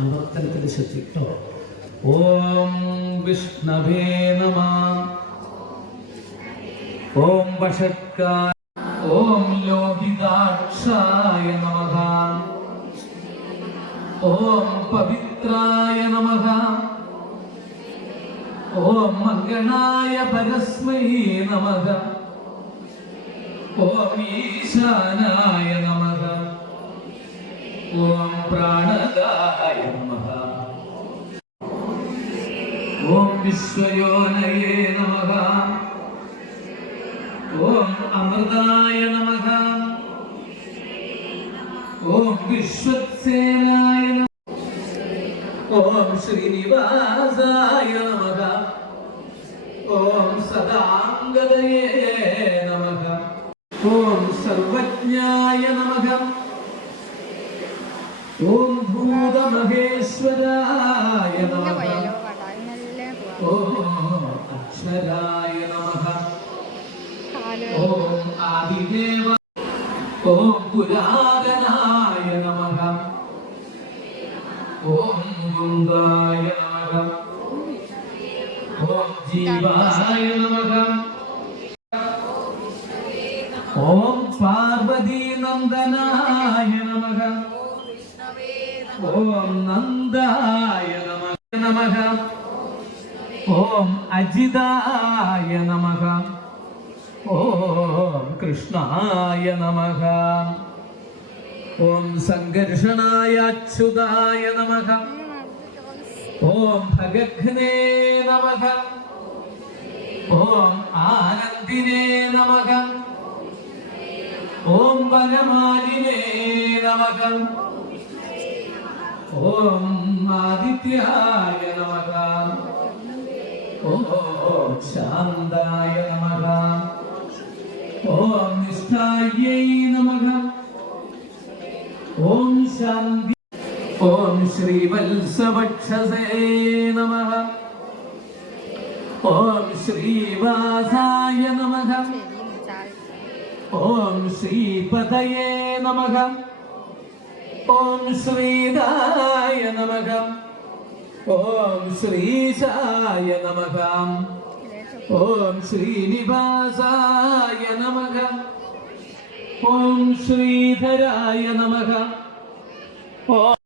ആവർത്തനത്തിൽ ശ്രദ്ധിക്കട്ടോ. ഓം വിഷ്ണവേ നമഃ. ഓം വഷട്കായ. ഓം ലോഹിതാക്ഷായ നമഃ. ഓം പവിത്രായ നമഃ. ഓം മംഗളായ പരസ്മൈ നമഃ. ഓം ഈശാനായ നമഃ. ഓം പ്രാണദായ നമഃ. ഓം വിശ്വയോനയേ നമഃ. ഓം അമൃതായ നമഃ. ഓം വിശ്വക്സേനായ നമഃ. ഓം ശ്രീനിവാസായ നമഃ. ഓം സദാംഗതയേ നമഃ. ഓം സർവജ്ഞായ നമഃ. ഓം ഭൂതമഹേശ്വരായ നമഃ. ഓം അക്ഷരായ നമഃ. ഓം ആദിദേവ. ഓം പുരാതനായ നമഃ. ഓം ഗുണ്ടായ നമഃ. ഓം ജീവായ നമഃ. ഓം പാർവതീ നന്ദനായ നമഃ. ഓം നന്ദായ നമഃ. ഓം അജിതായ നമഃ. ഓം കൃഷ്ണായ നമഃ. ഓം സംഘർഷണായ അച്യുതായ നമഃ. ഓം ഭഗഘ്നേ നമഃ. ഓം ആനന്ദിനേ നമഃ. ഓം വനമാലിനേ നമഃ. ഓം ആദിത്യായ നമഃ. ഓം ശാന്തായ നമഃ. ഓം നിഷ്ഠായൈ നമഃ. ഓം ശാന്തി. ഓം ശ്രീവത്സവക്ഷസേ നമഃ. ഓം ശ്രീവാസായ നമഃ. ഓം ശ്രീപതയേ നമഃ. ഓം ശ്രീദായ നമഃ. ഓം ശ്രീശായ നമഃ. ഓം ശ്രീനിവാസായ നമഃ. ഓം ശ്രീധരായ നമഃ. ഓം